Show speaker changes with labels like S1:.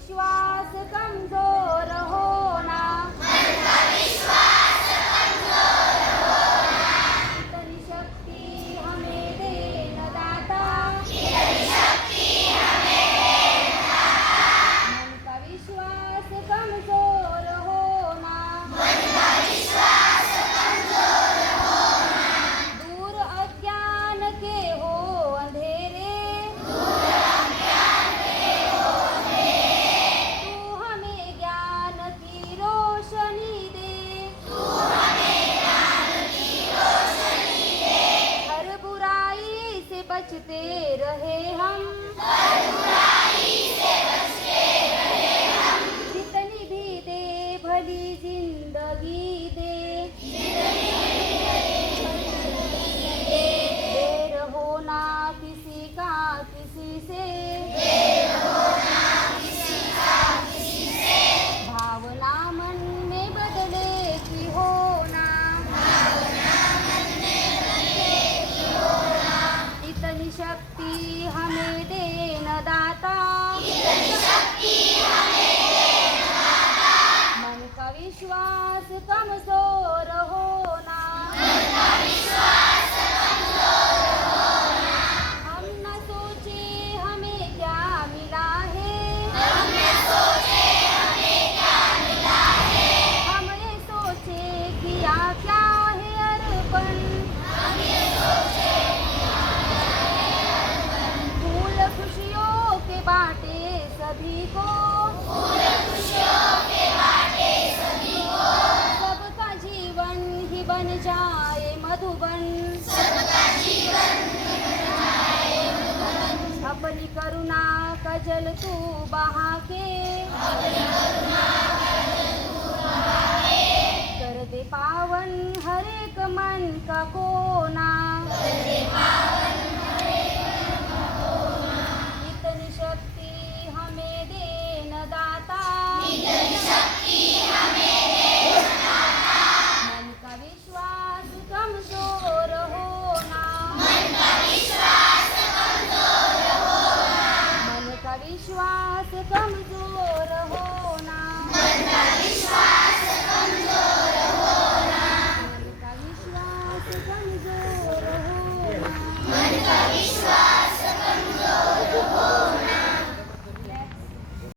S1: 私は。रहे हम। विश्वास कमज़ोर होना। हम न सोचे हमें क्या मिला है। हम ये सोचे किया क्या है अर्पण। ही मधुबन। जाए मधुबन अपनी करुणा का जल तू बहा के
S2: कर
S1: विश्वास कमजोर होना